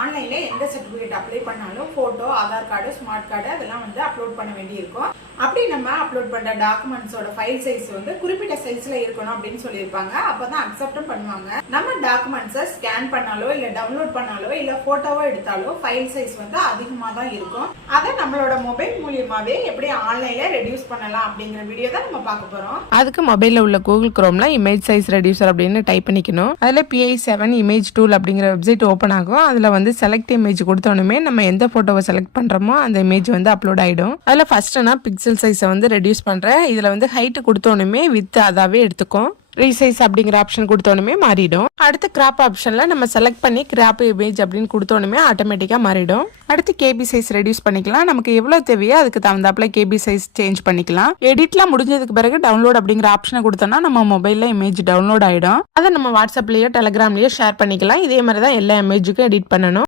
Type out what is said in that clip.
ஆன்லைன்ல எந்த certificate apply பண்ணாலும் photo, Aadhaar card, smart card அதெல்லாம் வந்து அப்லோட் பண்ண வேண்டியிருக்கும். அப்படி நம்ம அப்லோட் பண்ற டாக்குமெண்ட்ஸோட ஃபைல் சைஸ் வந்து குறிப்பிட்ட சைஸ்ல இருக்கணும் அப்படின்னு சொல்லியிருப்பாங்க. அப்பதான் அக்செப்டும் பண்ணுவாங்க. நம்ம டாக்குமெண்ட்ஸை ஸ்கேன் பண்ணாலோ இல்ல டவுன்லோட் பண்ணாலோ இல்ல போட்டோவோ எடுத்தாலோ ஃபைல் சைஸ் வந்து அதிகமா தான் இருக்கும். அதை நம்மளோட மொபைல் மூலியமாவே எப்படி ஆன்லைன்ல ரெடியூஸ் பண்ணலாம் அப்படிங்கிற வீடியோ தான் நம்ம பார்க்க போறோம். அதுக்கு மொபைல்ல உள்ள கூகுள் குரோம்ல இமேஜ் சைஸ் ரெடியூசர் அப்படின்னு டைப் பண்ணிக்கணும். அதுல PI7 இமேஜ் டூல் அப்படிங்கிற வெப்சைட் ஓபன் ஆகும். அதுல வந்து செலக்ட் இமேஜ் கொடுத்தோனுமே நம்ம எந்த போட்டோவை செலக்ட் பண்றோமோ அந்த இமேஜ் வந்து அப்லோட் ஆயிடும். அதுல ஃபர்ஸ்ட் நான் பிக்சல் சைஸை வந்து ரெடியூஸ் பண்றேன். இதுல வந்து ஹைட் கொடுத்தோனுமே வித் அதாவே எடுத்துக்கும். ரீசைஸ் அப்படிங்கிற ஆப்ஷன் கொடுத்தோனுமே மாறிடும். அடுத்து கிராப் ஆப்ஷன்ல நம்ம செலக்ட் பண்ணி கிராப் இமேஜ் அப்படின்னு கொடுத்தோனுமே ஆட்டோமேட்டிக்கா மாறிடும். அடுத்து KB சைஸ் ரெடியூஸ் பண்ணிக்கலாம். நமக்கு எவ்வளவு தேவையோ அதுக்கு தகுந்தாப்புல KB சைஸ் சேஞ்ச் பண்ணிக்கலாம். எடிட்லாம் முடிஞ்சதுக்கு பிறகு டவுன்லோட் அப்படிங்கிற ஆப்ஷனை கொடுத்தோம்னா நம்ம மொபைல்ல இமேஜ் டவுன்லோட் ஆயிடும். அதை நம்ம வாட்ஸ்அப்லயோ டெலிகிராம்லயோ ஷேர் பண்ணிக்கலாம். இதே மாதிரி தான் எல்லா இமேஜுக்கும் எடிட் பண்ணணும்.